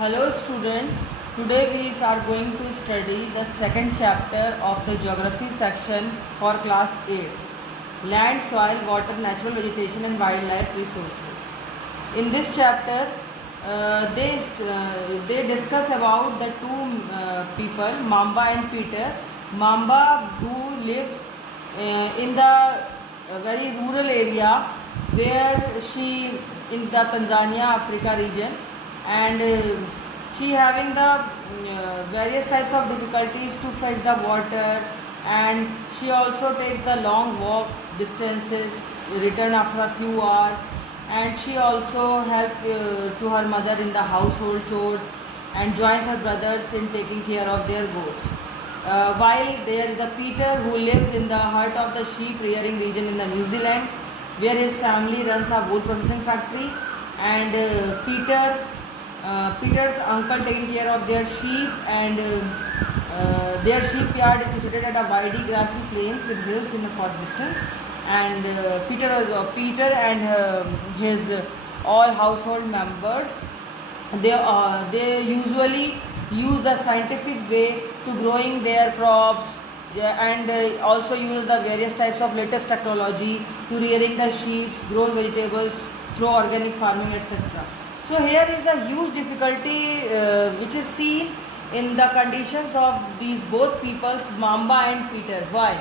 Hello student, today we are going to study the second chapter of the geography section for class 8, land, soil, water, natural vegetation and wildlife resources. In this chapter, they discuss about the two people, Mamba and Peter. Mamba, who live in the very rural area where she in the Tanzania, Africa region, and she having the various types of difficulties to fetch the water, and she also takes the long walk distances, return after a few hours, and she also help to her mother in the household chores and joins her brothers in taking care of their goats. While there is a Peter who lives in the heart of the sheep rearing region in the New Zealand, where his family runs a wool processing factory, and Peter's uncle taking care of their sheep, and their sheep yard is situated at a wide grassy plains with hills in the far distance. And Peter and his all household members, they usually use the scientific way to growing their crops, and also use the various types of latest technology to rearing the sheep, grow vegetables through organic farming, etc. So here is a huge difficulty which is seen in the conditions of these both peoples, Mamba and Peter. Why?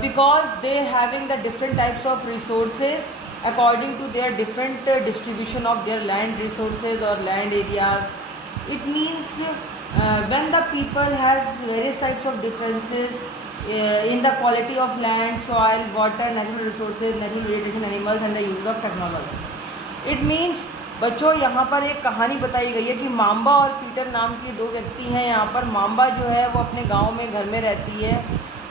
Because they having the different types of resources according to their different distribution of their land resources or land areas. It means when the people has various types of differences in the quality of land, soil, water, natural resources, natural vegetation, animals and the use of technology. It means बच्चों यहाँ पर एक कहानी बताई गई है कि mamba और पीटर नाम के दो व्यक्ति हैं। यहाँ पर माम्बा जो है वो अपने गांव में घर में रहती है,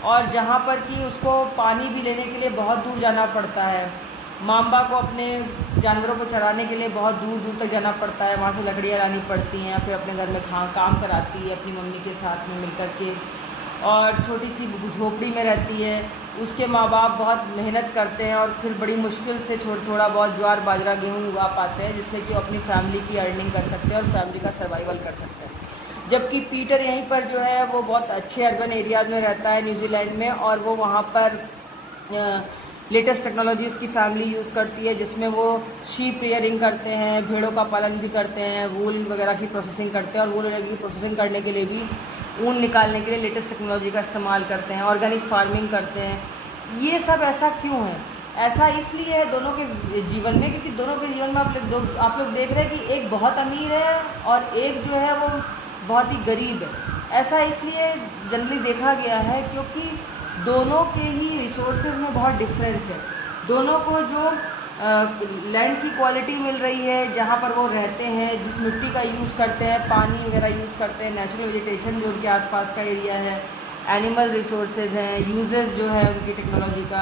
और जहाँ पर कि उसको पानी भी लेने के लिए बहुत दूर जाना पड़ता है। माम्बा को अपने जानवरों को चराने के लिए बहुत दूर दूर तक जाना पड़ता है, वहाँ से लकड़ियाँ लानी पड़ती हैं, फिर अपने घर में काम कराती है अपनी मम्मी के साथ में मिल कर के, और छोटी सी झोपड़ी में रहती है। उसके माँ बाप बहुत मेहनत करते हैं और फिर बड़ी मुश्किल से थोड़ा बहुत ज्वार बाजरा गेहूँ उगा पाते हैं, जिससे कि अपनी फैमिली की अर्निंग कर सकते हैं और फैमिली का सर्वाइवल कर सकते हैं। जबकि पीटर यहीं पर जो है वो बहुत अच्छे अर्बन एरियाज़ में रहता है न्यूजीलैंड में, और वो वहाँ पर लेटेस्ट टेक्नोलॉजीज़ की फैमिली यूज़ करती है, जिसमें वो शीप रेयरिंग करते हैं, भेड़ों का पालन भी करते हैं, वूल वगैरह की प्रोसेसिंग करते हैं, और वूल वगैरह की प्रोसेसिंग करने के लिए भी ऊन निकालने के लिए लेटेस्ट टेक्नोलॉजी का इस्तेमाल करते हैं, ऑर्गेनिक फार्मिंग करते हैं। ये सब ऐसा क्यों है? ऐसा इसलिए है दोनों के जीवन में, क्योंकि दोनों के जीवन में आप लोग देख रहे हैं कि एक बहुत अमीर है और एक जो है वो बहुत ही गरीब है। ऐसा इसलिए जनरली देखा गया है क्योंकि दोनों के ही रिसोर्सेज में बहुत डिफरेंस है। दोनों को जो लैंड की क्वालिटी मिल रही है, जहाँ पर वो रहते हैं, जिस मिट्टी का यूज़ करते हैं, पानी वगैरह यूज़ करते हैं, नेचुरल वेजिटेशन जो उनके आसपास का एरिया है, एनिमल रिसोर्सेज हैं, यूजेस जो है उनकी टेक्नोलॉजी का,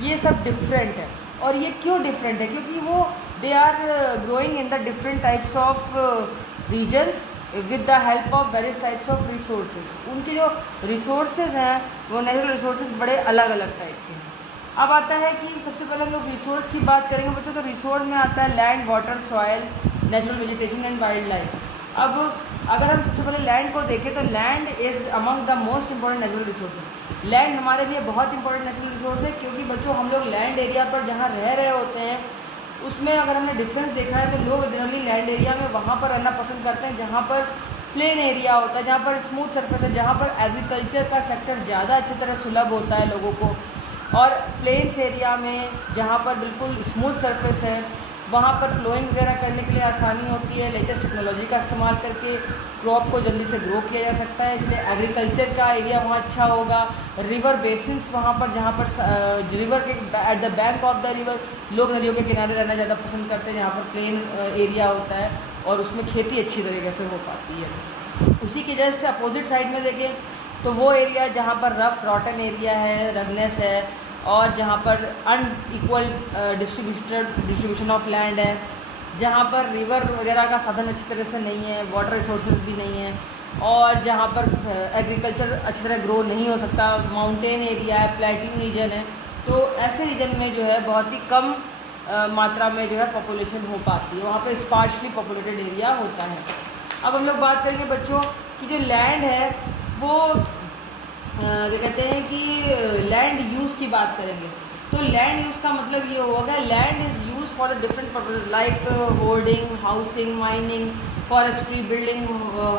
ये सब डिफरेंट है। और ये क्यों डिफरेंट है? क्योंकि वो they are growing in the different types of regions with the help of various types of resources. उनके जो रिसोर्सेज हैं वो नेचुरल रिसोर्सेज बड़े अलग अलग टाइप के हैं। अब आता है कि सबसे पहले हम लोग रिसोर्स की बात करेंगे बच्चों, तो रिसोर्स में आता है land, water, soil, natural vegetation and wild life. अब अगर हम सबसे पहले लैंड को देखें तो land is among the most important natural resources. Land हमारे लिए बहुत इंपॉर्टेंट नेचुरल रिसोर्स है, क्योंकि बच्चों हम लोग लैंड एरिया पर जहाँ रह रहे होते हैं उसमें अगर हमने डिफरेंस देखा है तो लोग जनरली लैंड एरिया में वहाँ पर रहना पसंद करते हैं जहाँ पर प्लेन एरिया होता है, जहाँ पर स्मूथ सरफेस है, जहाँ पर एग्रीकल्चर का सेक्टर ज़्यादा अच्छी तरह सुलभ होता है लोगों को। और प्लेन्स एरिया में जहाँ पर बिल्कुल स्मूथ सरफेस है वहाँ पर प्लोइंग वगैरह करने के लिए आसानी होती है। लेटेस्ट टेक्नोलॉजी का इस्तेमाल करके क्रॉप को जल्दी से ग्रो किया जा सकता है, इसलिए एग्रीकल्चर का एरिया वहाँ अच्छा होगा। रिवर बेसिन्स वहाँ पर जहाँ पर रिवर के at the bank of the river लोग नदियों के किनारे रहना ज़्यादा पसंद करते हैं, जहाँ पर प्लेन एरिया होता है और उसमें खेती अच्छी तरीके से हो पाती है। उसी के जस्ट अपोजिट साइड में देखें तो वो एरिया जहाँ पर रफ रॉटन एरिया है, रगनेस है, और जहाँ पर अनइक्वल डिस्ट्रीब्यूशन ऑफ लैंड है, जहाँ पर रिवर वगैरह का साधन अच्छी तरह से नहीं है, वाटर रिसोर्सेज भी नहीं है, और जहाँ पर एग्रीकल्चर अच्छी तरह ग्रो नहीं हो सकता, माउंटेन एरिया है, प्लेट्यू रीजन है, तो ऐसे रीजन में जो है बहुत ही कम मात्रा में जो है पॉपुलेशन हो पाती है, वहाँ पे स्पार्सली पॉपुलेटेड एरिया होता है। अब हम लोग बात करेंगे बच्चों कि जो लैंड है वो क्या कहते हैं कि लैंड यूज़ की बात करेंगे। तो लैंड यूज़ का मतलब ये होगा land is use for a different purpose like hoarding, housing, mining, forestry, building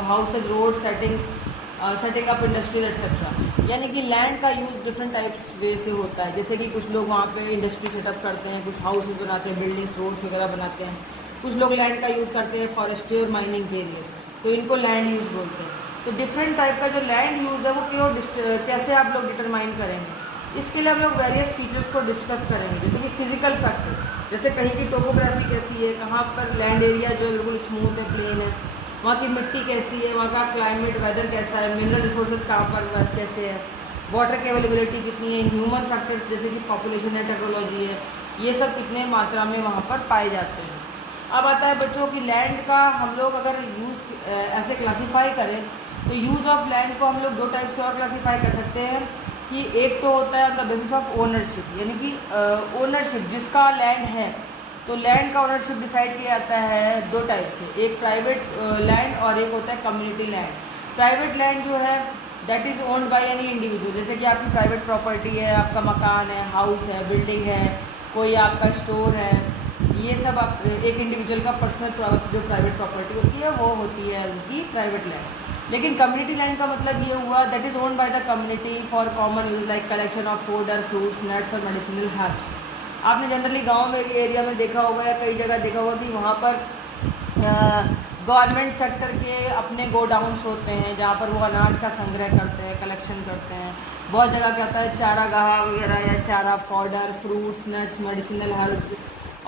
houses, road setting up industries etcetera. यानी कि लैंड का यूज़ डिफरेंट टाइप्स वे से होता है। जैसे कि कुछ लोग वहाँ पे इंडस्ट्री सेटअप करते हैं, कुछ हाउसेज बनाते हैं, बिल्डिंग्स, रोड्स वगैरह बनाते हैं। कुछ लोग लैंड का यूज़ करते हैं फॉरेस्ट्री और माइनिंग के लिए, तो इनको लैंड यूज़ बोलते हैं। तो डिफरेंट टाइप का जो लैंड यूज़ है वो कैसे आप लोग डिटरमाइन करेंगे, इसके लिए हम लोग वेरियस फीचर्स को डिस्कस करेंगे। जैसे कि फिजिकल फैक्टर, जैसे कहीं की टोपोग्राफी कैसी है, कहाँ पर लैंड एरिया जो बिल्कुल स्मूथ है, प्लेन है, वहाँ की मिट्टी कैसी है, वहाँ का क्लाइमेट, वेदर कैसा है, मिनरल रिसोर्सेज कहाँ पर कैसे है, वाटर की अवेलेबिलिटी कितनी है, ह्यूमन फैक्टर्स जैसे कि पॉपुलेशन है, टेक्नोलॉजी है, ये सब कितने मात्रा में वहाँ पर पाए जाते हैं। अब आता है बच्चों की लैंड का हम लोग अगर यूज़ ऐसे क्लासीफाई करें तो यूज़ ऑफ लैंड को हम लोग दो टाइप से और क्लासीफाई कर सकते हैं कि एक तो होता है on the basis of ownership, यानी कि ओनरशिप जिसका लैंड है, तो लैंड का ओनरशिप डिसाइड किया जाता है दो टाइप से, एक प्राइवेट लैंड और एक होता है कम्युनिटी लैंड। प्राइवेट लैंड जो है that is owned by any individual, जैसे कि आपकी प्राइवेट प्रॉपर्टी है, आपका मकान है, हाउस है, बिल्डिंग है, कोई आपका स्टोर है, ये सब आप एक इंडिविजुअल का पर्सनल जो प्राइवेट प्रॉपर्टी होती है वो होती है उनकी प्राइवेट लैंड। लेकिन कम्युनिटी लैंड का मतलब ये हुआ that is owned by the community for common use like collection of fodder, fruits, nuts और मेडिसिनल हर्ब्स। आपने जनरली गांव में एरिया में देखा होगा या कई जगह देखा होगा कि वहाँ पर गवर्नमेंट सेक्टर के अपने गोडाउन्स होते हैं जहाँ पर वो अनाज का संग्रह करते हैं, कलेक्शन करते हैं। बहुत जगह क्या होता है चारागाह वगैरह या चारा, fodder, fruits, nuts, medicinal herbs,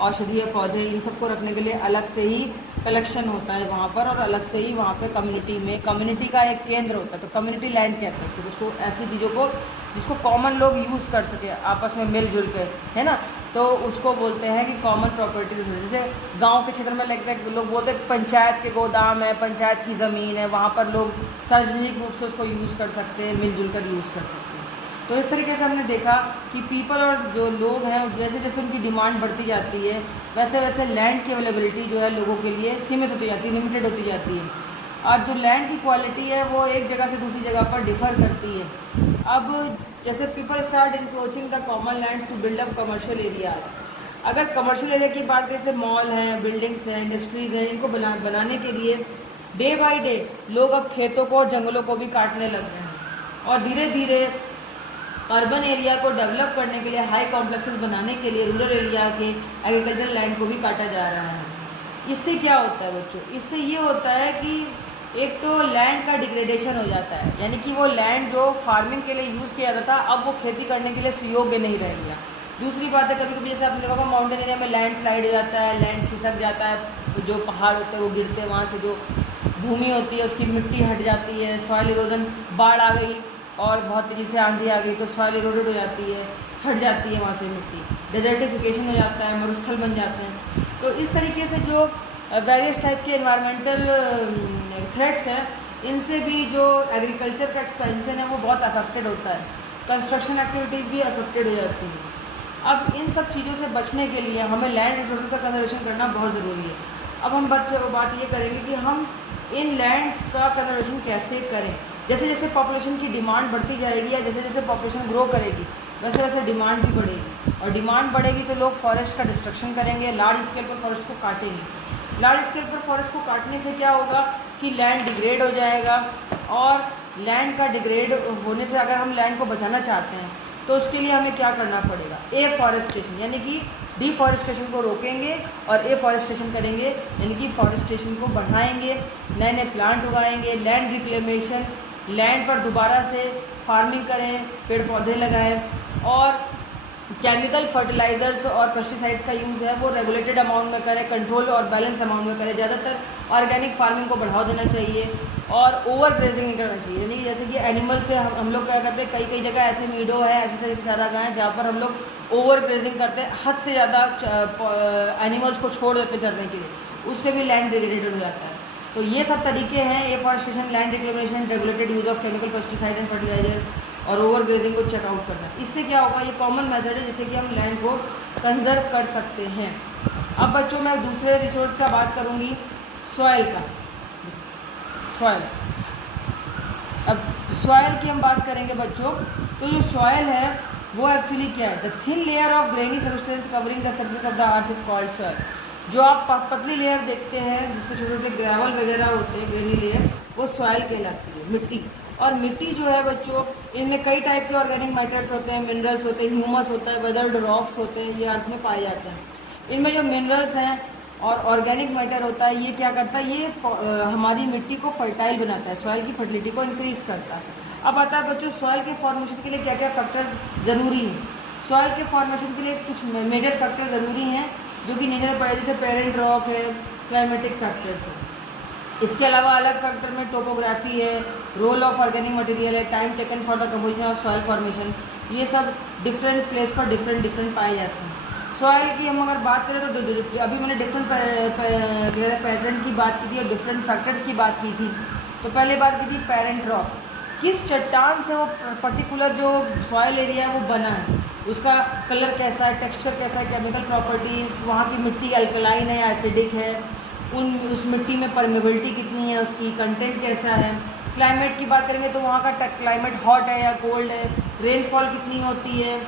औषधीय पौधे, इन सबको रखने के लिए अलग से ही कलेक्शन होता है वहाँ पर, और अलग से ही वहाँ पे कम्युनिटी में कम्युनिटी का एक केंद्र होता है। तो कम्युनिटी लैंड कहते हैं जिसको ऐसी चीज़ों को जिसको कॉमन लोग यूज़ कर सके आपस में मिलजुल के, है ना, तो उसको बोलते हैं कि कॉमन प्रॉपर्टी। जैसे गांव के क्षेत्र में लगता है लोग बोलते हैं पंचायत के गोदाम है, पंचायत की ज़मीन है, वहाँ पर लोग सार्वजनिक रूप से उसको यूज़ कर सकते हैं, मिलजुल कर यूज़ कर सकते हैं। तो इस तरीके से हमने देखा कि पीपल और जो लोग हैं जैसे जैसे उनकी डिमांड बढ़ती जाती है वैसे वैसे लैंड की अवेलेबिलिटी जो है लोगों के लिए सीमित होती जाती है, लिमिटेड होती जाती है। और जो लैंड की क्वालिटी है वो एक जगह से दूसरी जगह पर डिफ़र करती है। अब जैसे people start encroaching the common land to build up commercial areas. अगर कमर्शियल एरिया की बात जैसे मॉल हैं, बिल्डिंग्स हैं, इंडस्ट्रीज़ हैं, इनको बनाने के लिए डे बाई डे लोग अब खेतों को और जंगलों को भी काटने लग गए हैं, और धीरे धीरे अर्बन एरिया को डेवलप करने के लिए, हाई कॉम्प्लेक्सेस बनाने के लिए रूरल एरिया के एग्रीकल्चर लैंड को भी काटा जा रहा है। इससे क्या होता है बच्चों, इससे ये होता है कि एक तो लैंड का डिग्रेडेशन हो जाता है, यानी कि वो लैंड जो फार्मिंग के लिए यूज़ किया जाता था अब वो खेती करने के लिए सुयोग्य नहीं रह गया। दूसरी बात है कभी कभी जैसे आपने देखा होगा माउंटेन एरिया में लैंड स्लाइड हो जाता है, लैंड खिसक जाता है, जो पहाड़ होते हैं वो गिरते हैं, वहाँ से जो भूमि होती है उसकी मिट्टी हट जाती है, सॉइल इरोजन, बाढ़ आ गई और बहुत तेज़ी से आंधी आ गई तो सॉइल इरोडेड हो जाती है, हट जाती है वहाँ से मिट्टी, डेजर्टिफिकेशन हो जाता है, मरुस्थल बन जाते हैं। तो इस तरीके से जो वेरियस टाइप के एनवायरमेंटल थ्रेट्स हैं इनसे भी जो एग्रीकल्चर का एक्सपेंशन है वो बहुत अफेक्टेड होता है, कंस्ट्रक्शन एक्टिविटीज़ भी अफेक्टेड हो जाती हैं। अब इन सब चीज़ों से बचने के लिए हमें लैंड रिसोर्सेज का कंजर्वेशन करना बहुत ज़रूरी है। अब हम बात ये करेंगे कि हम इन लैंड्स का कंजर्वेशन कैसे करें। जैसे जैसे पॉपुलेशन की डिमांड बढ़ती जाएगी या जैसे जैसे पॉपुलेशन ग्रो करेगी वैसे वैसे डिमांड भी बढ़ेगी, और डिमांड बढ़ेगी तो लोग फॉरेस्ट का डिस्ट्रक्शन करेंगे, लार्ज स्केल पर फॉरेस्ट को काटेंगे। लार्ज स्केल पर फॉरेस्ट को काटने से क्या होगा कि लैंड डिग्रेड हो जाएगा, और लैंड का डिग्रेड होने से अगर हम लैंड को बचाना चाहते हैं तो उसके लिए हमें क्या करना पड़ेगा, एफॉरेस्टेशन, यानी कि डिफॉरेस्टेशन को रोकेंगे और एफॉरेस्टेशन करेंगे, यानी कि फॉरेस्टेशन को बढ़ाएंगे, नए नए प्लांट उगाएंगे, लैंड रिक्लेमेशन, लैंड पर दोबारा से फार्मिंग करें, पेड़ पौधे लगाएं, और केमिकल फर्टिलाइज़र्स और पेस्टिसाइड्स का यूज़ है वो रेगुलेटेड अमाउंट में करें, कंट्रोल और बैलेंस अमाउंट में करें। ज़्यादातर ऑर्गेनिक फार्मिंग को बढ़ावा देना चाहिए और ओवर ग्रेजिंग नहीं करना चाहिए, यानी जैसे कि एनिमल से हम लोग क्या करते हैं, कई जगह ऐसे मीडो है, ऐसे चारागाह हैं जहाँ पर हम लोग ओवर ग्रेजिंग करते हैं, हद से ज़्यादा एनिमल्स को छोड़ देते चरने के लिए, उससे भी लैंड डिग्रेडेड हो जाता है। तो ये सब तरीके हैं afforestation, land reclamation, regulated use of chemical pesticide and fertiliser और ओवर ग्रेजिंग को चेकआउट करना। इससे क्या होगा, ये कॉमन मेथड है जिससे कि हम लैंड को कंजर्व कर सकते हैं। अब बच्चों मैं दूसरे रिसोर्स का बात करूँगी, सॉइल का। सॉयल। अब सॉयल की हम बात करेंगे बच्चों, तो जो सॉयल है वो एक्चुअली क्या है, the thin layer of granny substance covering the surface of the earth is called soil. जो आप पतली लेयर देखते हैं जिसमें छोटे छोटे ग्रेवल वगैरह होते हैं, ग्रेनी लेयर, वो सॉयल कहलाती है, मिट्टी। और मिट्टी जो है बच्चों, इनमें कई टाइप के ऑर्गेनिक मैटर्स होते हैं, मिनरल्स होते हैं, ह्यूमस होता है, वेदर्ड रॉक्स होते हैं, ये अर्थ में पाए जाते हैं। इनमें जो मिनरल्स हैं और ऑर्गेनिक मैटर होता है, ये क्या करता है, ये हमारी मिट्टी को फर्टाइल बनाता है, सॉइल की फर्टिलिटी को इंक्रीज करता है। अब आता है बच्चों सॉइल के फॉर्मेशन के लिए क्या क्या फैक्टर ज़रूरी हैं। सॉइल के फॉर्मेशन के लिए कुछ मेजर फैक्टर ज़रूरी हैं जो कि नेचर में, जैसे पेरेंट रॉक है, क्लाइमेटिक फैक्टर्स है। इसके अलावा अलग फैक्टर में टोपोग्राफी है, रोल ऑफ ऑर्गेनिक मटेरियल है, time taken for the composition of soil formation, ये सब डिफरेंट प्लेस पर डिफरेंट पाए जाते हैं। सॉइल की हम अगर बात करें तो अभी मैंने डिफरेंट पैटर्न की बात की थी और डिफरेंट फैक्टर्स की बात की थी। तो पहले बात की थी पेरेंट रॉक, किस चट्टान से वो पर्टिकुलर जो सॉइल एरिया है वो बना है, उसका कलर कैसा है, टेक्सचर कैसा है, केमिकल प्रॉपर्टीज़, वहाँ की मिट्टी अल्कलाइन है या एसिडिक है, उस मिट्टी में परमेबिलिटी कितनी है, उसकी कंटेंट कैसा है। क्लाइमेट की बात करेंगे तो वहाँ का क्लाइमेट हॉट है या कोल्ड है, रेनफॉल कितनी होती है,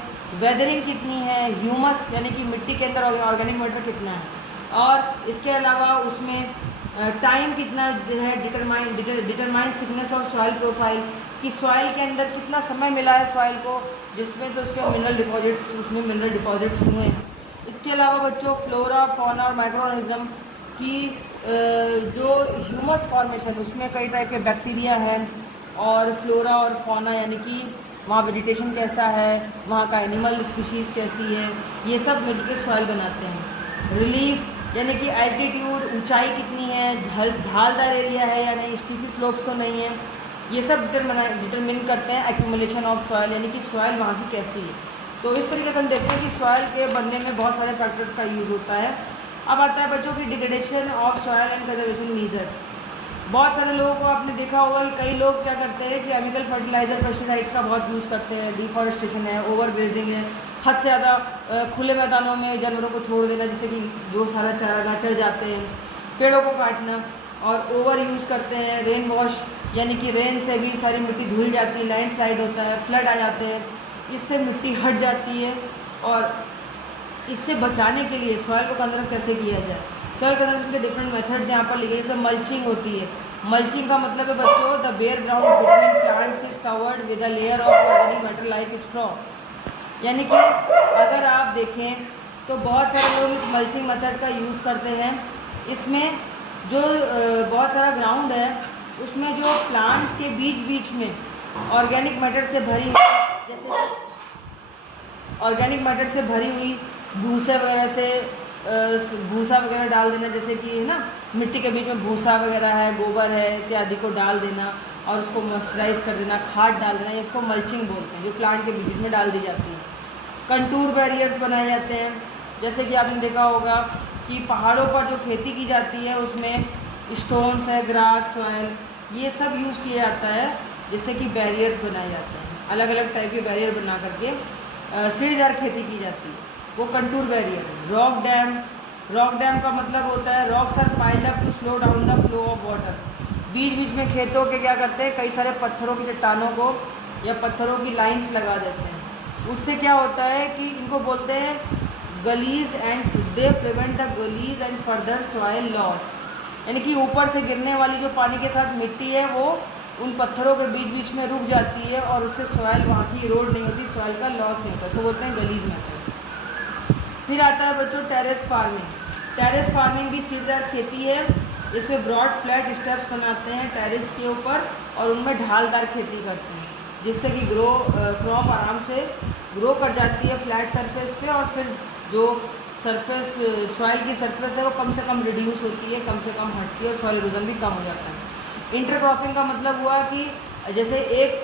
वेदरिंग कितनी है, ह्यूमस यानी कि मिट्टी के अंदर ऑर्गेनिक मैटर कितना है, और इसके अलावा उसमें टाइम कितना जो है determine thickness of soil profile, कि सॉइल के अंदर कितना समय मिला है सॉइल को जिसमें से उसके मिनरल डिपॉजिट्स हुए हैं। इसके अलावा बच्चों फ्लोरा, फौना और माइक्रोऑर्गेनिज्म की जो ह्यूमस फॉर्मेशन, उसमें कई टाइप के बैक्टीरिया हैं, और फ्लोरा और फौना यानी कि वहाँ वेजिटेशन कैसा है, वहाँ का एनिमल स्पीशीज़ कैसी है, ये सब मिलकर सॉइल बनाते हैं। रिलीफ यानी कि एल्टीट्यूड, ऊंचाई कितनी है, ढालदार एरिया है या नहीं, स्टीपी स्लोप्स तो नहीं है, ये सब डिटरमिन करते हैं एक्यूमुलेशन ऑफ सॉइल, यानी कि सॉइल वहाँ की कैसी है। तो इस तरीके से हम देखते हैं कि सॉइल के बनने में बहुत सारे फैक्टर्स का यूज़ होता है। अब आता है बच्चों की degradation of soil and conservation measures. बहुत सारे लोगों को आपने देखा होगा कि कई लोग क्या करते हैं, केमिकल फर्टिलाइजर, पेस्टिसाइड्स का बहुत यूज़ करते हैं, डिफॉरेस्टेशन है, ओवर ग्रेजिंग है, हद से ज़्यादा खुले मैदानों में जानवरों को छोड़ देना, जिससे कि जो सारा चारागाह चढ़ जाते हैं, पेड़ों को काटना, और ओवर यूज़ करते हैं रेन वॉश, यानी कि रेन से भी सारी मिट्टी धुल जाती है, लैंडस्लाइड होता है, फ्लड आ जाते हैं, इससे मिट्टी हट जाती है। और इससे बचाने के लिए सॉइल को कंजर्व कैसे किया जाए, सॉइल कंजर्वेशन के डिफरेंट मेथड्स यहाँ पर लिखे, जैसे मल्चिंग होती है। मल्चिंग का मतलब है बच्चों, the bare ground between plants is covered with a layer of organic matter like straw. यानी कि अगर आप देखें तो बहुत सारे लोग इस मल्चिंग मेथड का यूज़ करते हैं। इसमें जो बहुत सारा ग्राउंड है उसमें जो प्लांट के बीच में ऑर्गेनिक मैटर से भरी हुई, जैसे कि ऑर्गेनिक मैटर से भरी हुई भूसे वगैरह से भूसा वगैरह डाल देना, जैसे कि है ना, मिट्टी के बीच में भूसा वगैरह है, गोबर है इत्यादि को डाल देना और उसको मॉइस्चराइज कर देना, खाद डाल देना, इसको मल्चिंग बोलते हैं, जो प्लांट के बीच में डाल दी जाती है। कंटूर बैरियर्स बनाए जाते हैं, जैसे कि आपने देखा होगा कि पहाड़ों पर जो खेती की जाती है उसमें स्टोन्स है, ग्रास, सॉइल, ये सब यूज़ किया जाता है, जिससे कि बैरियर्स बनाए जाते हैं, अलग अलग टाइप के बैरियर बना करके सीढ़ीदार खेती की जाती है, वो कंटूर बैरियर। रॉक डैम का मतलब होता है rocks are piled up to slow down the flow of water. बीच बीच में खेतों के क्या करते हैं, कई सारे पत्थरों की चट्टानों को या पत्थरों की लाइंस लगा देते हैं, उससे क्या होता है कि इनको बोलते हैं gullies and they prevent the gullies and further soil loss. यानी कि ऊपर से गिरने वाली जो पानी के साथ मिट्टी है वो उन पत्थरों के बीच बीच में रुक जाती है और उससे सॉइल वहाँ की इरोड नहीं होती, सॉइल का लॉस नहीं होता, उसको बोलते हैं गलीज मेथड। फिर आता है बच्चों टेरेस फार्मिंग। टेरेस फार्मिंग भी सीढ़ीदार खेती है, जिसमें ब्रॉड फ्लैट स्टेप्स बनाते हैं टेरेस के ऊपर और उनमें ढालदार खेती करते हैं, जिससे कि क्रॉप आराम से ग्रो कर जाती है फ्लैट सरफेस पे, और फिर जो सरफेस सॉइल की सरफेस है वो कम से कम रिड्यूस होती है, कम से कम हटती है और सॉइल इरोजन भी कम हो जाता है। इंटरक्रॉपिंग का मतलब हुआ कि जैसे एक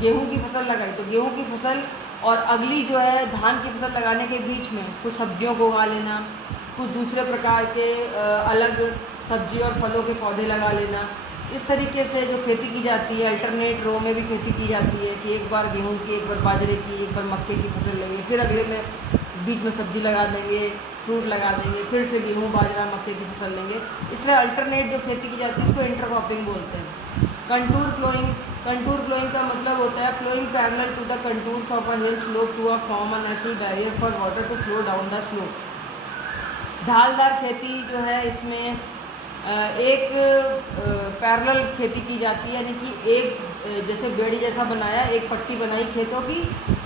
गेहूं की फसल लगाई तो गेहूं की फसल और अगली जो है धान की फसल लगाने के बीच में कुछ सब्जियों को उगा लेना, कुछ दूसरे प्रकार के अलग सब्जी और फलों के पौधे लगा लेना। इस तरीके से जो खेती की जाती है, अल्टरनेट रो में भी खेती की जाती है कि एक बार गेहूं की, एक बार बाजरे की, एक बार मक्के की फसल लेंगे, फिर अगले में बीच में सब्जी लगा देंगे, फ्रूट लगा देंगे, फिर से गेहूँ बाजरा मक्के की फसल लेंगे। इस तरह अल्टरनेट जो खेती की जाती है उसको इंटरक्रॉपिंग बोलते हैं। कंटूर फ्लोइंग का मतलब होता है flowing parallel to the contours of a hill slope to a form a natural barrier for water to flow down the slope. ढालदार खेती जो है इसमें एक पैरेलल खेती की जाती है, यानी कि एक जैसे बेड़ी जैसा बनाया, एक पट्टी बनाई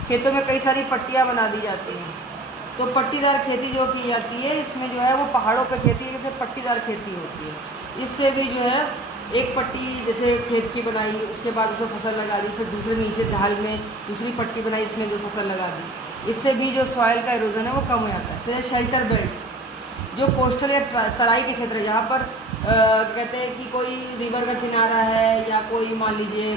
खेतों में कई सारी पट्टियाँ बना दी जाती हैं। तो पट्टीदार खेती जो की जाती है इसमें जो है वो पहाड़ों पे खेती है, जैसे पट्टीदार खेती होती है। इससे भी जो है एक पट्टी जैसे खेत की बनाई, उसके बाद उसमें फसल लगा दी, फिर दूसरे नीचे ढाल में दूसरी पट्टी बनाई, इसमें जो फसल लगा दी। इससे भी जो सॉइल का इरोजन है वो कम हो जाता है। फिर शेल्टर बेल्ट्स, जो कोस्टल या तराई के क्षेत्र है, जहाँ पर कहते हैं कि कोई रिवर का किनारा है या कोई मान लीजिए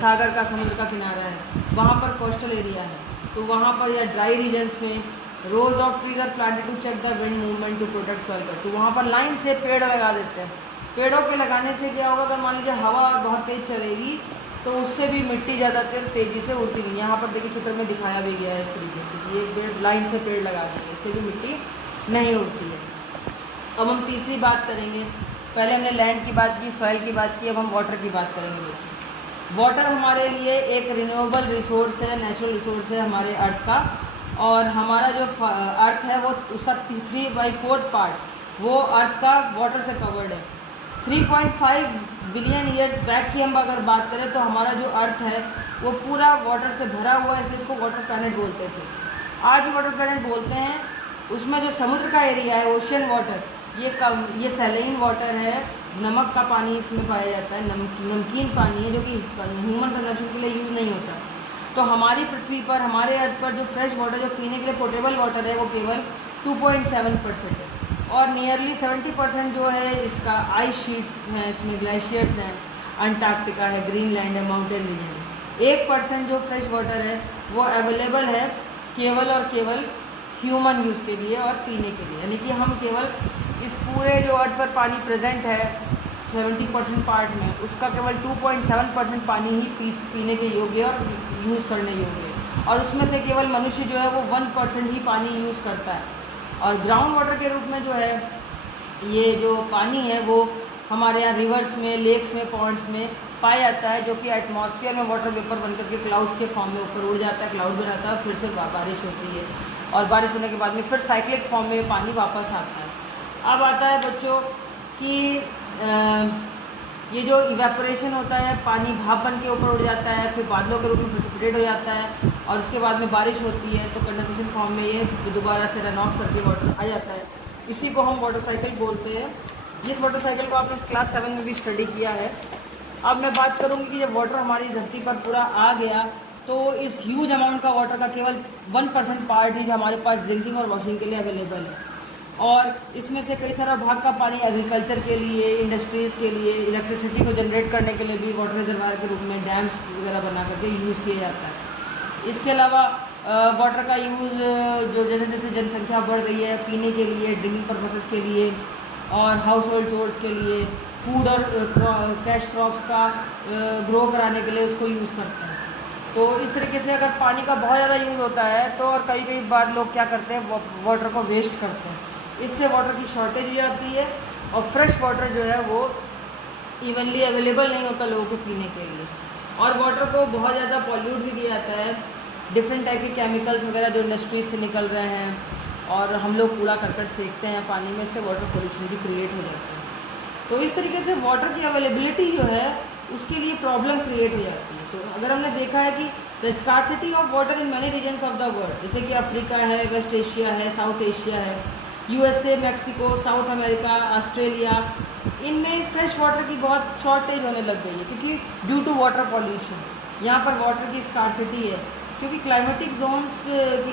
सागर का, समुद्र का किनारा है, वहाँ पर कोस्टल एरिया है, तो वहाँ पर या ड्राई रीजन्स में rows of trees are planted to check the wind movement to protect soil. तो वहाँ पर लाइन से पेड़ लगा देते हैं। पेड़ों के लगाने से क्या होगा, अगर मान लीजिए हवा बहुत तेज़ चलेगी तो उससे भी मिट्टी ज़्यादा तेज़ी से उड़ती नहीं। यहाँ पर देखिए चित्र में दिखाया भी गया है इस तरीके से कि एक पेड़ लाइन से पेड़ लगा देंगे, इससे भी मिट्टी नहीं उड़ती है। अब हम तीसरी बात करेंगे। पहले हमने लैंड की बात की, सॉइल की बात की, अब हम वाटर की बात करेंगे। वाटर हमारे लिए एक रिन्यूएबल रिसोर्स है, नेचुरल रिसोर्स है हमारे अर्थ का। और हमारा जो अर्थ है वो उसका 3/4 पार्ट वो अर्थ का वाटर से कवर्ड है। 3.5 बिलियन ईयर्स बैक की हम अगर बात करें तो हमारा जो अर्थ है वो पूरा वाटर से भरा हुआ है, इसलिए इसको वाटर प्लैनेट बोलते थे। आज भी वाटर प्लैनेट बोलते हैं। उसमें जो समुद्र का एरिया है, ओशियन वाटर, ये सैलाइन वाटर है, नमक का पानी इसमें पाया जाता है, नमकीन पानी है जो कि ह्यूमन कंजम्पशन के लिए यूज़ नहीं होता। तो हमारी पृथ्वी पर, हमारे अर्थ पर जो फ्रेश वाटर, जो पीने के लिए पोर्टेबल वाटर है, वो केवल 2.7% है। और नियरली 70% जो है इसका आइस शीट्स हैं, इसमें ग्लेशियर्स हैं, अंटार्कटिका है, ग्रीनलैंड है, माउंटेन रीजन है। 1% जो फ्रेश वाटर है वो अवेलेबल है केवल और केवल ह्यूमन यूज़ के लिए और पीने के लिए, यानी कि हम केवल इस पूरे जो अर्थ पर पानी प्रेजेंट है 70% पार्ट में, उसका केवल 2.7% पानी ही पीने के योग्य और यूज़ करने योग्य है। और उसमें से केवल मनुष्य जो है वो 1% ही पानी यूज़ करता है। और ग्राउंड वाटर के रूप में जो है ये जो पानी है वो हमारे यहाँ रिवर्स में, लेक्स में, पॉन्ड्स में पाया जाता है, जो कि एटमॉस्फेयर में वाटर वेपर बनकर के क्लाउड्स के फॉर्म में ऊपर उड़ जाता है, क्लाउड बनाता है और फिर से बारिश होती है। और बारिश होने के बाद में फिर साइक्लिक फॉर्म में पानी वापस आता है। अब आता है बच्चों कि ये जो इवेपोरेशन होता है, पानी भाप बन के ऊपर उड़ जाता है, फिर बादलों के रूप में प्रेसिपिटेट हो जाता है और उसके बाद में बारिश होती है, तो कंडेंसेशन फॉर्म में ये दोबारा से रन ऑफ करके वाटर आ जाता है। इसी को हम वाटर साइकिल बोलते हैं। जिस वाटर साइकिल को आपने क्लास 7 में भी स्टडी किया है। अब मैं बात करूँगी कि जब वाटर हमारी धरती पर पूरा आ गया तो इस ह्यूज अमाउंट का वाटर का केवल 1% पार्ट ही जो हमारे पास ड्रिंकिंग और वॉशिंग के लिए अवेलेबल है। और इसमें से कई सारा भाग का पानी एग्रीकल्चर के लिए, इंडस्ट्रीज़ के लिए, इलेक्ट्रिसिटी को जनरेट करने के लिए भी वाटर रिजर्वायर के रूप में डैम्स वगैरह बना करके यूज़ किया जाता है। इसके अलावा वाटर का यूज़ जो जैसे जैसे जनसंख्या बढ़ रही है, पीने के लिए, ड्रिंकिंग पर्पसेस के लिए और हाउस होल्ड चोर्स के लिए, फूड और कैश क्रॉप्स का ग्रो कराने के लिए उसको यूज़ करते हैं। तो इस तरीके से अगर पानी का बहुत ज़्यादा यूज़ होता है तो और कई बार लोग क्या करते हैं, वाटर को वेस्ट करते हैं। इससे वाटर की शॉर्टेज हो जाती है और फ्रेश वाटर जो है वो इवनली अवेलेबल नहीं होता लोगों को पीने के लिए। और वाटर को बहुत ज़्यादा पॉल्यूट भी किया जाता है, डिफरेंट टाइप के केमिकल्स वगैरह जो इंडस्ट्रीज से निकल रहे हैं और हम लोग कूड़ा करकट फेंकते हैं पानी में, से वाटर पोल्यूशन भी क्रिएट हो जाता है। तो इस तरीके से वाटर की अवेलेबिलिटी जो है उसके लिए प्रॉब्लम क्रिएट हो जाती है। तो अगर हमने देखा है कि the scarcity of water in many reasons of the world, जैसे कि अफ्रीका है, वेस्ट एशिया है, साउथ एशिया है, USA, Mexico, south America, Australia, इनमें फ्रेश वाटर की बहुत शॉर्टेज होने लग गई है क्योंकि ड्यू टू वाटर पॉल्यूशन यहाँ पर वाटर की स्कार्सिटी है। क्योंकि क्लाइमेटिक जोन्स की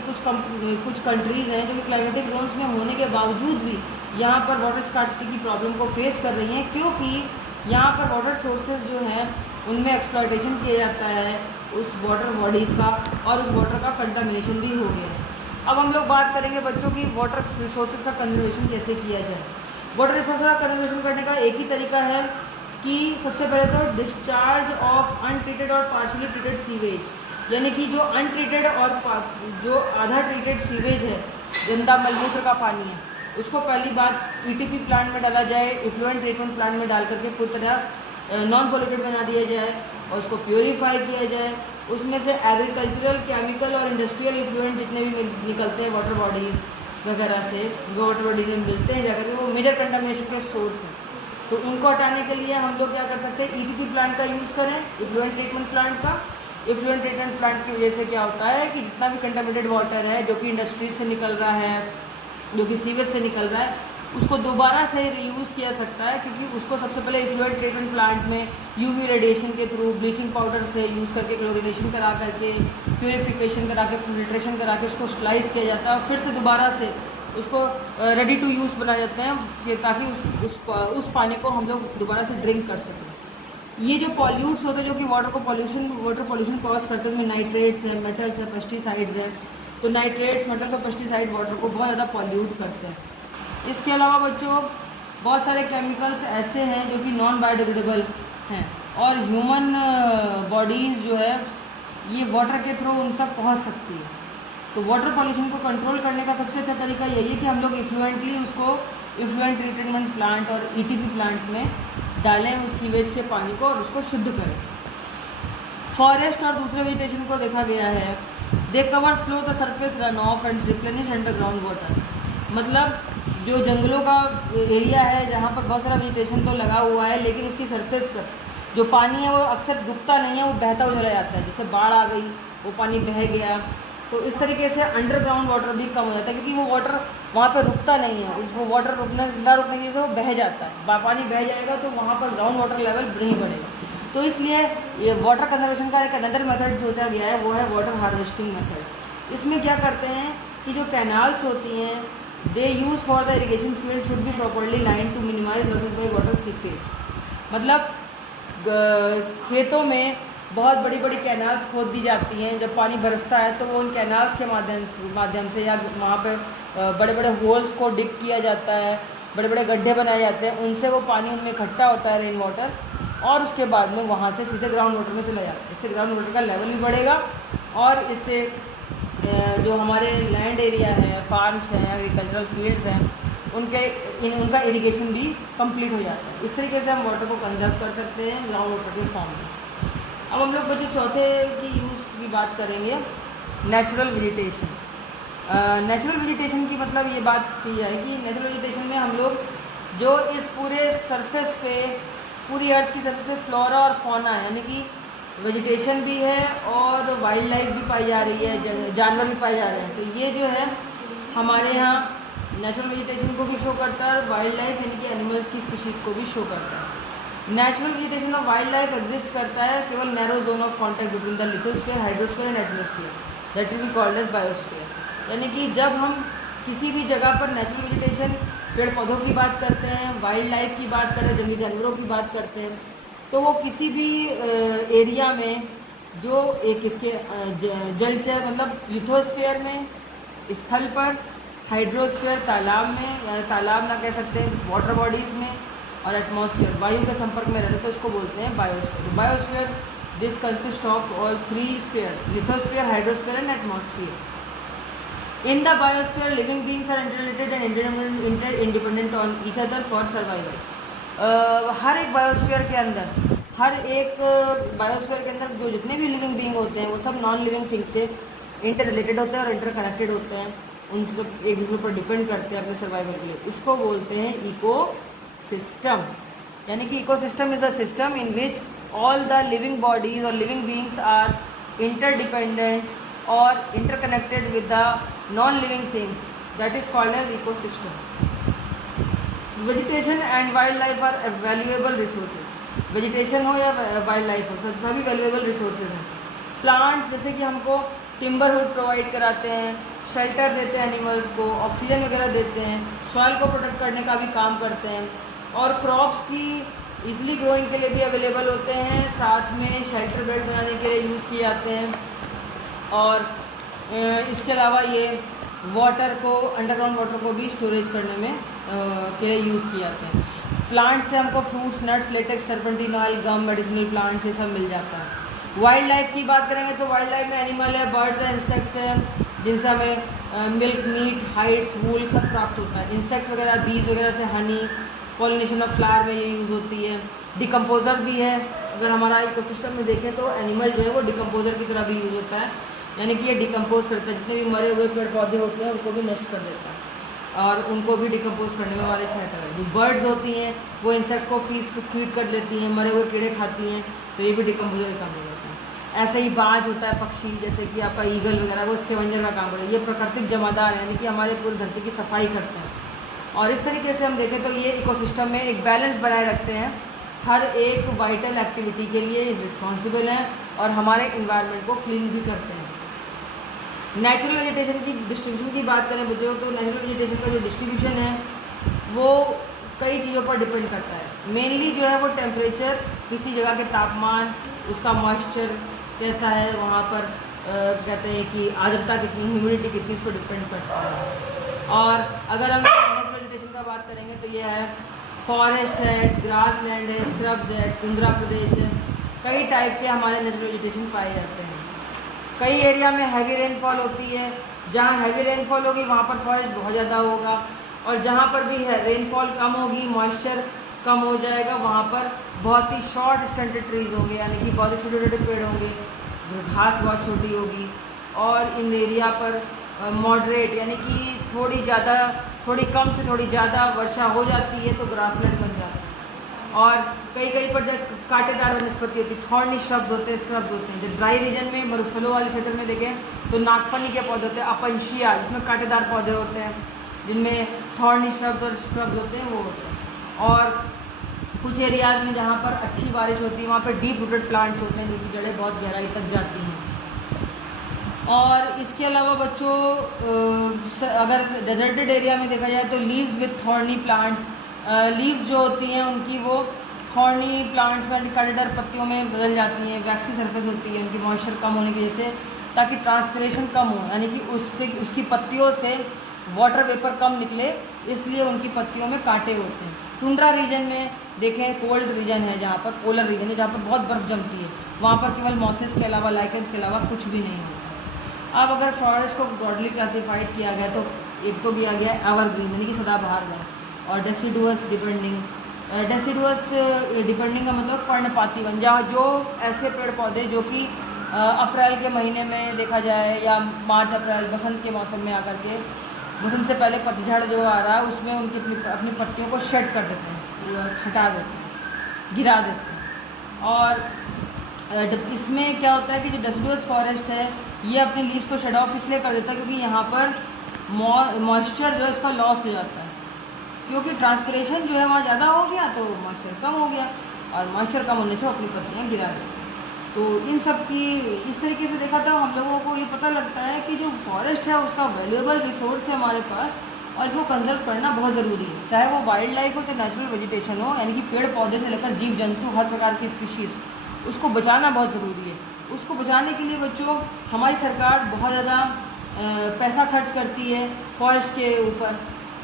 कुछ कंट्रीज़ हैं जो कि क्लाइमेटिक जोन्स में होने के बावजूद भी यहाँ पर वाटर स्कार्सिटी की प्रॉब्लम को फेस कर रही हैं, क्योंकि यहाँ पर वाटर सोर्सेज जो हैं उनमें एक्सप्लॉयटेशन किया जाता है उस वाटर बॉडीज़ का और उस वाटर का कंटामिनेशन भी हो गया है। अब हम लोग बात करेंगे बच्चों की वाटर रिसोर्सेज का कंजर्वेशन कैसे किया जाए। वाटर रिसोर्सेज का कंजर्वेशन करने का एक ही तरीका है कि सबसे पहले तो डिस्चार्ज ऑफ अनट्रीटेड और पार्शियली ट्रीटेड सीवेज, यानी कि जो अनट्रीटेड और जो आधा ट्रीटेड सीवेज है गंदा मलमूत्र का पानी है, उसको पहली बात ईटीपी प्लांट में डाला जाए, इफ्लुएंट ट्रीटमेंट प्लांट में डाल करके पूरी तरह नॉन पोल्यूटेड बना दिया जाए और उसको प्योरीफाई किया जाए। उसमें से एग्रीकल्चरल, केमिकल और इंडस्ट्रियल इफ्लुएंट जितने भी निकलते हैं वाटर बॉडीज़ वगैरह से, जो वाटर बॉडीज में मिलते हैं जाकर के, वो मेजर कंटामिनेशन के सोर्स हैं। तो उनको हटाने के लिए हम लोग क्या कर सकते हैं, ईटीपी प्लांट का यूज़ करें, इफ्लुएंट ट्रीटमेंट प्लांट का। इफ्लुएंट ट्रीटमेंट प्लांट की वजह से क्या होता है कि जितना भी कंटामिनेटेड वाटर है जो कि इंडस्ट्रीज से निकल रहा है, जो कि सीवेज से निकल रहा है, उसको दोबारा से रीयूज़ किया सकता है, क्योंकि उसको सबसे पहले इफ्लुएंट ट्रीटमेंट प्लांट में यूवी रेडिएशन के थ्रू ब्लीचिंग पाउडर से यूज़ करके, क्लोरिनेशन करा करके, प्योरीफिकेशन करा के, फिल्ट्रेशन करा के उसको स्टलाइज किया जाता है और फिर से दोबारा से उसको रेडी टू यूज़ बनाए जाते हैं कि ताकि उस पानी को हम लोग दोबारा से ड्रिंक कर सकें। ये जो पॉल्यूट्स होते हैं जो कि वाटर पॉल्यूशन कॉज करते हैं, उसमें नाइट्रेट्स हैं, मेटल्स हैं, पेस्टिसाइड्स हैं। तो नाइट्रेट्स, मेटल्स और पेस्टिसाइड वाटर को बहुत ज़्यादा पॉल्यूट करते हैं। इसके अलावा बच्चों बहुत सारे केमिकल्स ऐसे हैं जो कि नॉन बायोडिग्रेडेबल हैं और ह्यूमन बॉडीज़ जो है ये वाटर के थ्रू उन तक पहुँच सकती है। तो वाटर पॉल्यूशन को कंट्रोल करने का सबसे अच्छा तरीका यही है कि हम लोग इफ्लुएंटली उसको इफ्लुएंट ट्रीटमेंट प्लांट और ईटीपी प्लांट में डालें उस सीवेज के पानी को और उसको शुद्ध करें। फॉरेस्ट और दूसरे वेजिटेशन को देखा गया है, they cover flow the surface run off and replenish underground water. मतलब जो जंगलों का एरिया है जहाँ पर बहुत सारा वेजिटेशन तो लगा हुआ है, लेकिन उसकी सरफेस पर जो पानी है वो अक्सर रुकता नहीं है, वो बहता हुआ चला जाता है। जैसे बाढ़ आ गई, वो पानी बह गया, तो इस तरीके से अंडरग्राउंड वाटर भी कम हो जाता है, क्योंकि वो वाटर वहाँ पर रुकता नहीं है। वो वाटर रुकने की वजह से वो बह जाता है, पानी बह जाएगा तो वहाँ पर ग्राउंड वाटर लेवल नहीं बढ़ेगा। तो इसलिए ये वाटर कंजर्वेशन का एक अनदर मेथड सोचा गया है, वो है वाटर हार्वेस्टिंग मेथड। इसमें क्या करते हैं कि जो कैनाल्स होती हैं, they use for the irrigation field should be properly line to minimise losses by water seepage. मतलब खेतों में बहुत बड़ी बड़ी कैनाल्स खोद दी जाती हैं। जब पानी बरसता है तो वो उन कैनाल्स के माध्यम से या वहाँ पे बड़े बड़े होल्स को डिग किया जाता है, बड़े बड़े गड्ढे बनाए जाते हैं, उनसे वो पानी उनमें इकट्ठा होता है, रेन वाटर, और उसके बाद में वहाँ से सीधे ग्राउंड वाटर में चला जाता है। इससे ग्राउंड वाटर का लेवल भी बढ़ेगा और इससे जो हमारे लैंड एरिया है, फार्म्स हैं, एग्रीकल्चरल फील्ड्स हैं, उनका इरिगेशन भी कंप्लीट हो जाता है। इस तरीके से हम वाटर को कंजर्व कर सकते हैं ग्राउंड वाटर के फॉर्म में। अब हम लोग बच्चों चौथे की यूज़ की बात करेंगे, नेचुरल वेजिटेशन। नेचुरल वेजिटेशन की मतलब ये बात की जाए कि नेचुरल वेजिटेशन में हम लोग जो इस पूरे सरफेस पे, पूरी अर्थ की सरफेस पे फ्लोरा और फौना, यानी कि वेजिटेशन भी है और वाइल्ड लाइफ भी पाई जा रही है, जानवर भी पाए जा रहे हैं। तो ये जो है हमारे यहाँ नेचुरल वेजिटेशन को भी शो करता है और वाइल्ड लाइफ यानी कि एनिमल्स की स्पीशीज़ को भी शो करता है। Natural vegetation of wild life exist करता है केवल narrow zone of contact between the lithosphere, hydrosphere and atmosphere, that will be called as biosphere. यानी कि जब हम किसी भी जगह पर नेचुरल वेजिटेशन, पेड़ पौधों की बात करते हैं, वाइल्ड लाइफ की बात करते हैं, जंगली जानवरों की बात करते हैं, तो वो किसी भी एरिया में जो एक इसके जलचर, मतलब लिथोस्फीयर में, स्थल पर, हाइड्रोस्फीयर तालाब में, तालाब ना कह सकते हैं, वाटर बॉडीज़ में, और एटमॉस्फेयर वायु के संपर्क में रहते तो उसको बोलते हैं biosphere. Biosphere this consist of all three spheres, lithosphere, hydrosphere and atmosphere. In the biosphere living beings are interrelated and independent on each other for survival. हर एक बायोस्फीयर के अंदर, हर एक बायोस्फीयर के अंदर जो जितने भी लिविंग बीइंग होते हैं वो सब नॉन लिविंग थिंग से इंटर रिलेटेड होते हैं और इंटर कनेक्टेड होते हैं, उनसे एक दूसरे पर डिपेंड करते हैं अपने सर्वाइवल के लिए। इसको बोलते हैं इको सिस्टम। यानी कि ecosystem is a system in which all the living bodies और लिविंग बीइंग्स आर इंटरडिपेंडेंट और interconnected with the non living things, that is called as ecosystem. Vegetation and wild life are valuable resources. Vegetation हो या wild life हो, सभी valuable resources हैं। Plants जैसे कि हमको टिम्बरवुड प्रोवाइड कराते हैं, शेल्टर देते हैं एनिमल्स को, ऑक्सीजन वगैरह देते हैं, सॉइल को प्रोटेक्ट करने का भी काम करते हैं, और क्रॉप्स की इजली ग्रोइंग के लिए भी अवेलेबल होते हैं, साथ में शेल्टर बेल्ट बनाने के लिए यूज़ किए जाते हैं, और इसके अलावा ये वाटर को, अंडरग्राउंड वाटर को भी स्टोरेज करने में के लिए यूज़ किए जाते हैं। प्लांट से हमको फ्रूट्स, नट्स, लेटेक्स, टर्पेंटिन ऑयल, गम, मेडिसिनल प्लांट्स, ये सब मिल जाता है। वाइल्ड लाइफ की बात करेंगे तो वाइल्ड लाइफ में एनिमल है, बर्ड्स है, इंसेक्ट्स हैं, जिनसे हमें मिल्क, मीट, हाइड्स, वूल सब प्राप्त होता है। इंसेक्ट वगैरह, बीज वगैरह से हनी, पॉलिनेशन ऑफ फ्लावर में ये यूज़ होती है। डिकम्पोज़र भी है, अगर हमारा इकोसिस्टम में देखें तो एनिमल जो है वो डिकम्पोज़र की तरह भी यूज़ होता है, यानी कि ये डिकम्पोज करता है, जितने भी मरे हुए पेड़ पौधे होते हैं उनको भी नष्ट कर देता है और उनको भी डिकम्पोज करने में हमारी सहायता करती है। बर्ड्स होती हैं वो इंसेक्ट को फीड कर लेती हैं, मरे हुए कीड़े खाती हैं, तो ये भी डिकम्पोजर का काम करता है। ऐसे ही बाज होता है पक्षी, जैसे कि आपका ईगल वगैरह, वो स्कैवेंजर का काम करता है। ये प्राकृतिक जमादार है, यानी कि हमारे पूरी धरती की सफाई करते हैं। और इस तरीके से हम देखें तो ये इकोसिस्टम में एक बैलेंस बनाए रखते हैं, हर एक वाइटल एक्टिविटी के लिए रिस्पॉन्सिबल हैं और हमारे इन्वायरमेंट को क्लीन भी करते हैं। नेचुरल वेजिटेशन की डिस्ट्रीब्यूशन की बात करें बच्चों, तो नेचुरल वेजिटेशन का जो डिस्ट्रीब्यूशन है वो कई चीज़ों पर डिपेंड करता है। मेनली जो है वो टेम्परेचर, किसी जगह के तापमान, उसका मॉइस्चर कैसा है, वहाँ पर कहते हैं कि आर्द्रता कितनी, ह्यूमिडिटी कितनी, इस पर डिपेंड करता है। और अगर हम नेचुरल वेजिटेशन का बात करेंगे तो ये है फॉरेस्ट है, ग्रास लैंड है, स्क्रब्स है, टुंड्रा प्रदेश है, कई टाइप के हमारे नेचुरल वेजिटेशन पाए जाते हैं। कई एरिया में हैवी रेनफॉल होती है, जहाँ हैवी रेनफॉल होगी वहाँ पर फॉरेस्ट बहुत ज़्यादा होगा, और जहाँ पर भी है रेनफॉल कम होगी, मॉइस्चर कम हो जाएगा, वहाँ पर बहुत ही शॉर्ट स्टंटेड ट्रीज होंगे, यानी कि बहुत ही छोटे छोटे पेड़ होंगे, घास बहुत छोटी होगी। और इन एरिया पर मॉडरेट, यानी कि थोड़ी कम से थोड़ी ज़्यादा वर्षा हो जाती है तो ग्रासलैंड बन जाता है। और कई पर जब कांटेदार वनस्पति होती है, थॉर्नी श्रब्स होते हैं, स्क्रब्स होते हैं। जब ड्राई रीजन में, मरुस्थलों वाले क्षेत्र में देखें तो नागफनी के पौधे होते हैं, अपंशिया, जिसमें कांटेदार पौधे होते हैं, जिनमें थॉर्नी श्रब्स और स्क्रब्स होते हैं, वो होते हैं। और कुछ एरियाज में जहाँ पर अच्छी बारिश होती है वहाँ पर डीप रूटेड प्लांट्स होते हैं, जिनकी जड़ें बहुत गहराई तक जाती हैं। और इसके अलावा बच्चों अगर डेजर्टेड एरिया में देखा जाए तो leaves with thorny plants, leaves जो होती हैं उनकी वो थॉर्नी प्लांट्स में कांटेदार पत्तियों में बदल जाती हैं, वैक्सी सरफेस होती है उनकी मॉइस्चर कम होने की वजह से, ताकि ट्रांसपिरेशन कम हो, यानी कि उसकी पत्तियों से वाटर वेपर कम निकले, इसलिए उनकी पत्तियों में कांटे होते हैं। टुंड्रा रीजन में देखें, कोल्ड रीजन है, जहाँ पर पोलर रीजन है, जहाँ पर बहुत बर्फ़ जमती है, वहाँ पर केवल मॉसेस के अलावा, लाइकेंस के अलावा कुछ भी नहीं होता। अब अगर फॉरेस्ट को ब्रॉडली क्लासीफाइड किया गया तो एक तो भी आ गया एवरग्रीन, यानी कि सदाबहार वन, और डेसिडुअस डिपेंडिंग। डेसिडुअस डिपेंडिंग का मतलब पर्णपाती वन, जहाँ जो ऐसे पेड़ पौधे जो कि अप्रैल के महीने में देखा जाए या मार्च अप्रैल बसंत के मौसम में आकर के, बसंत से पहले पतझड़ जो आ रहा है उसमें उनकी अपनी पत्तियों को शेड कर देते हैं, हटा देते हैं, गिरा देते हैं। और इसमें क्या होता है कि जो डेसिडुअस फॉरेस्ट है ये अपने लीव्स को शेड ऑफ इसलिए कर देता है क्योंकि यहाँ पर मॉइस्चर जो है उसका लॉस हो जाता है, क्योंकि ट्रांसपिरेशन जो है वहाँ ज़्यादा हो गया तो मॉइस्चर कम हो गया, और मॉइस्चर कम होने से वो अपनी पत्तियाँ गिरा देते हैं। तो इन सब की इस तरीके से देखा तो हम लोगों को ये पता लगता है कि जो फॉरेस्ट है उसका वैल्यूएबल रिसोर्स है हमारे पास, और इसको कंजर्व करना बहुत ज़रूरी है, चाहे वो वाइल्ड लाइफ हो चाहे नेचुरल वेजिटेशन हो, यानी कि पेड़ पौधे से लेकर जीव जंतु हर प्रकार की स्पीशीज़, उसको बचाना बहुत ज़रूरी है। उसको बचाने के लिए बच्चों हमारी सरकार बहुत ज़्यादा पैसा खर्च करती है फॉरेस्ट के ऊपर।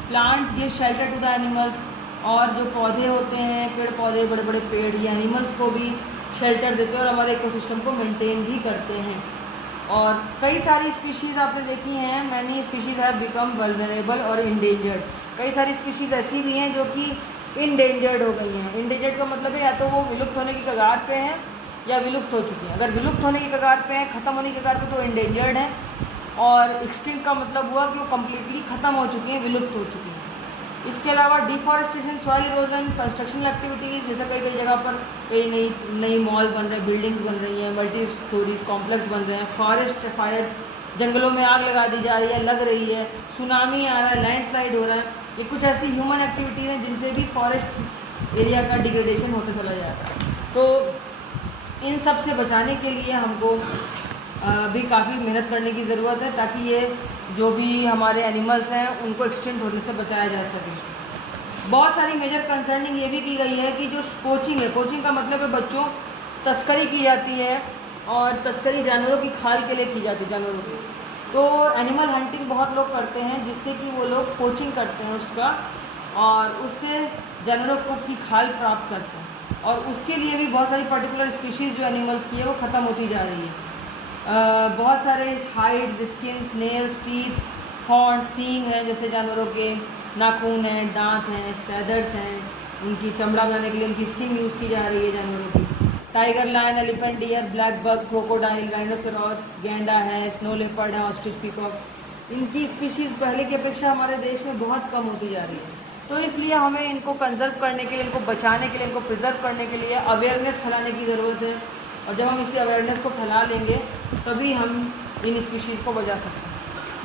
Plants give shelter to the animals, और जो पौधे होते हैं, पेड़ पौधे, बड़े बड़े पेड़, ये एनिमल्स को भी शेल्टर देते हैं और हमारे इकोसिस्टम को मेंटेन भी करते हैं। और कई सारी स्पीशीज़ आपने देखी हैं, many species have become vulnerable और इंडेंजर्ड। कई सारी स्पीशीज़ ऐसी भी हैं जो कि इंडेंजर्ड हो गई हैं। इंडेंजर्ड का मतलब है या तो वो विलुप्त होने की कगार पे हैं या विलुप्त हो चुकी हैं। अगर विलुप्त होने की कगार पे हैं, ख़त्म होने की कगार पे, तो इंडेंजर्ड हैं। और एक्सटिंक्ट का मतलब हुआ कि वो कम्प्लीटली ख़त्म हो चुकी हैं, विलुप्त हो चुकी हैं। इसके अलावा deforestation, soil erosion, constructional activities, जैसे कई जगह पर कई नई मॉल बन रहे हैं, बिल्डिंग्स बन रही हैं, मल्टी स्टोरीज कॉम्प्लेक्स बन रहे हैं, फॉरेस्ट फायर्स, जंगलों में आग लगा दी जा रही है, लग रही है, सुनामी आ रहा है, लैंडस्लाइड हो रहा है, ये कुछ ऐसी ह्यूमन एक्टिविटीज़ हैं जिनसे भी फॉरेस्ट एरिया का डिग्रेडेशन होते चला जाता है। तो इन सब से बचाने के लिए हमको भी काफ़ी मेहनत करने की ज़रूरत है, ताकि ये जो भी हमारे एनिमल्स हैं उनको एक्सटिंक्ट होने से बचाया जा सके। बहुत सारी मेजर कंसर्निंग ये भी की गई है कि जो पोचिंग है, पोचिंग का मतलब है बच्चों तस्करी की जाती है, और तस्करी जानवरों की खाल के लिए की जाती है, जानवरों की। तो एनिमल हंटिंग बहुत लोग करते हैं, जिससे कि वो लोग पोचिंग करते हैं उसका, और उससे जानवरों को की खाल प्राप्त करते हैं, और उसके लिए भी बहुत सारी पर्टिकुलर स्पीशीज़ जो एनिमल्स की है वो ख़त्म होती जा रही है। बहुत सारे hides, skins, nails, teeth, horn, सींग हैं जैसे जानवरों के, नाखून हैं, दांत हैं, फेदर्स हैं, उनकी चमड़ा बनाने के लिए उनकी स्किन यूज़ की जा रही है जानवरों की। Tiger, lion, elephant, deer, blackbuck, crocodile, rhinoceros, गैंडा है, स्नो लेपर्ड है, ऑस्ट्रिच पीकॉक, इनकी स्पीशीज़ पहले की अपेक्षा हमारे देश में बहुत कम होती जा रही है। तो इसलिए हमें इनको कंजर्व करने के लिए, इनको बचाने के लिए, इनको प्रिजर्व करने के लिए अवेयरनेस फैलाने की ज़रूरत है। और जब हम इसी अवेयरनेस को फैला लेंगे तभी हम इन स्पीशीज़ को बचा सकते हैं।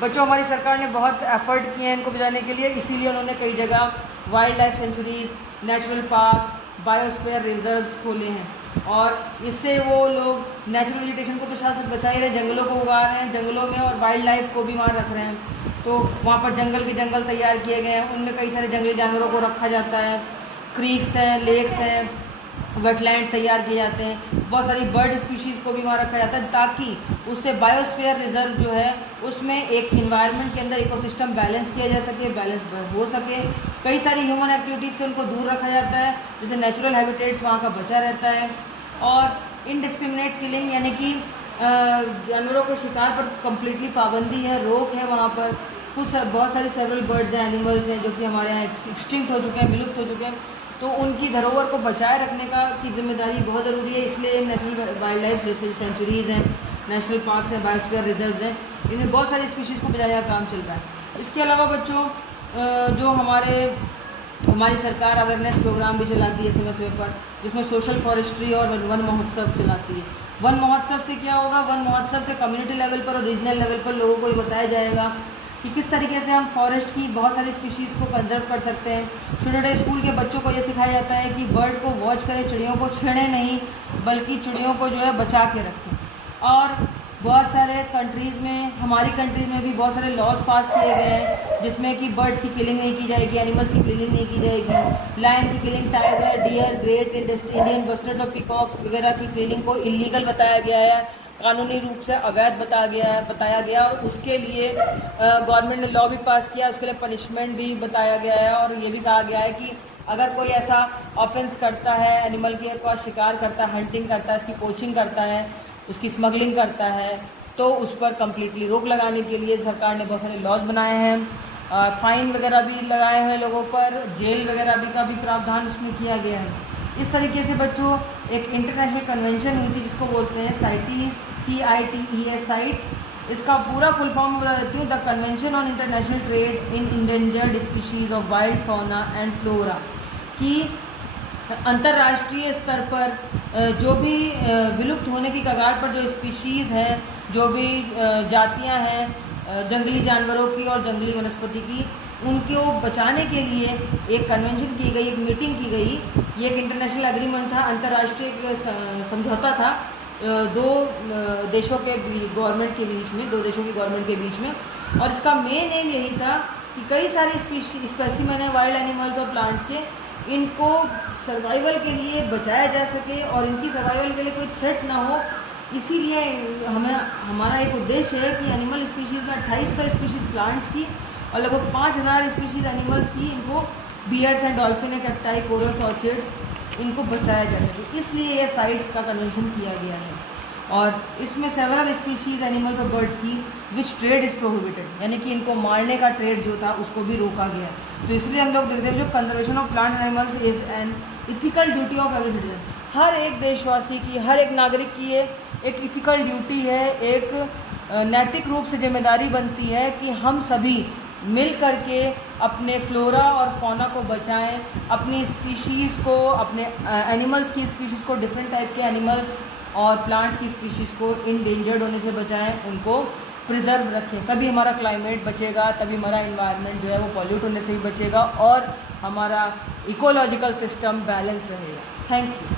बच्चों, हमारी सरकार ने बहुत एफर्ट किए हैं इनको बचाने के लिए, इसीलिए उन्होंने कई जगह wild life centuries, natural parks, biosphere reserves खोले हैं। और इससे वो लोग नेचुरल वेजिटेशन को तो शायद बचा ही रहे, जंगलों को उगा रहे हैं जंगलों में, और वाइल्ड लाइफ को भी वहाँ रख रहे हैं। तो वहाँ पर जंगल के जंगल तैयार किए गए हैं, उनमें कई सारे जंगली जानवरों को रखा जाता है। क्रीक्स हैं, लेक्स हैं, वेटलैंड तैयार किए जाते हैं, बहुत सारी बर्ड स्पीशीज़ को भी वहाँ रखा जाता है, ताकि उससे बायोस्फीयर रिजर्व जो है उसमें एक इन्वायरमेंट के अंदर इकोसिस्टम बैलेंस किया जा सके, बैलेंस हो सके। कई सारी ह्यूमन एक्टिविटीज़ से उनको दूर रखा जाता है, जैसे नेचुरल हैबिटेट्स वहाँ का बचा रहता है। और इनडिस्क्रिमिनेट किलिंग यानी कि जानवरों के शिकार पर कम्प्लीटली पाबंदी है, रोक है वहाँ पर। कुछ बहुत सारी सेवरल बर्ड्स हैं, एनिमल्स हैं जो कि हमारे यहाँ एक्सटिंक्ट हो चुके हैं, विलुप्त हो चुके हैं, तो उनकी धरोहर को बचाए रखने की जिम्मेदारी बहुत ज़रूरी है। इसलिए नेशनल वाइल्ड लाइफ सेंचुरीज़ हैं, नेशनल पार्क्स हैं, बायोस्फीयर रिजर्व्स हैं, इनमें बहुत सारी स्पीशीज़ को बचाने का काम चल रहा है। इसके अलावा बच्चों, जो हमारी सरकार अवेयरनेस प्रोग्राम भी चलाती है समय समय पर, जिसमें सोशल फॉरेस्ट्री और वन महोत्सव चलाती है। वन महोत्सव से क्या होगा? वन महोत्सव से कम्युनिटी लेवल पर और रीजनल लेवल पर लोगों को ये बताया जाएगा कि किस तरीके से हम फॉरेस्ट की बहुत सारी स्पीशीज़ को कंजर्व कर सकते हैं। छोटे छोटे स्कूल के बच्चों को ये सिखाया जाता है कि बर्ड को वॉच करें, चिड़ियों को छेड़ें नहीं, बल्कि चिड़ियों को जो है बचा के रखें। और बहुत सारे कंट्रीज़ में, हमारी कंट्रीज़ में भी बहुत सारे लॉज पास किए गए हैं जिसमें कि बर्ड्स की किलिंग नहीं की जाएगी, एनिमल्स की किलिंग नहीं की जाएगी, लायन की killing, tiger, deer, great Indian bustard और पीकॉक वगैरह की किलिंग को इलीगल बताया गया है, कानूनी रूप से अवैध बताया गया। और उसके लिए गवर्नमेंट ने लॉ भी पास किया, उसके लिए पनिशमेंट भी बताया गया है। और ये भी कहा गया है कि अगर कोई ऐसा ऑफेंस करता है, एनिमल का शिकार करता है, हंटिंग करता है, उसकी पोचिंग करता है, उसकी स्मगलिंग करता है, तो उस पर कम्प्लीटली रोक लगाने के लिए सरकार ने बहुत सारे लॉज बनाए हैं। फ़ाइन वगैरह भी लगाए हैं लोगों पर, जेल वगैरह भी का भी प्रावधान उसमें किया गया है। इस तरीके से बच्चों एक इंटरनेशनल कन्वेंशन हुई थी जिसको बोलते हैं CITES साइट्स। इसका पूरा फुल फॉर्म बता देती हूँ, the convention on international trade in endangered species of wild fauna and flora, की अंतर्राष्ट्रीय स्तर पर जो भी विलुप्त होने की कगार पर जो स्पीशीज़ हैं, जो भी जातियां हैं जंगली जानवरों की और जंगली वनस्पति की, उनको बचाने के लिए एक कन्वेंशन की गई, एक मीटिंग की गई। ये एक इंटरनेशनल एग्रीमेंट था, अंतर्राष्ट्रीय समझौता था दो देशों के गवर्नमेंट के बीच में, दो देशों की गवर्नमेंट के बीच में। और इसका मेन एम यही था कि कई सारे स्पेसिमेन है वाइल्ड एनिमल्स और प्लांट्स के, इनको सर्वाइवल के लिए बचाया जा सके और इनकी सर्वाइवल के लिए कोई थ्रेट ना हो। इसीलिए हमारा एक उद्देश्य है कि एनिमल स्पीशीज़ में 2800 स्पीशीज़ प्लांट्स की और लगभग 5000 स्पीशीज़ एनिमल्स की, इनको bears and dolphin, cacti, corals, orchids, इनको बचाया जा सके। इसलिए ये साइट्स का कन्वेंशन किया गया है। और इसमें सेवरल स्पीशीज़ एनिमल्स और बर्ड्स की विच ट्रेड इज़ प्रोहिबिटेड, यानी कि इनको मारने का ट्रेड जो था उसको भी रोका गया। तो इसलिए हम लोग देखते हैं जो conservation of plant animals is an ethical duty of every citizen. हर एक देशवासी की, हर एक नागरिक की ये एक इथिकल ड्यूटी है, एक नैतिक रूप से जिम्मेदारी बनती है कि हम सभी मिल करके अपने फ्लोरा और फौना को बचाएं, अपनी स्पीशीज़ को, अपने एनिमल्स की स्पीशीज़ को, डिफरेंट टाइप के एनिमल्स और प्लांट्स की स्पीशीज़ को इंडेंजर्ड होने से बचाएं, उनको प्रिजर्व रखें। तभी हमारा क्लाइमेट बचेगा, तभी हमारा इन्वायरमेंट जो है वो पॉल्यूट होने से ही बचेगा और हमारा इकोलॉजिकल सिस्टम बैलेंस रहेगा। Thank you.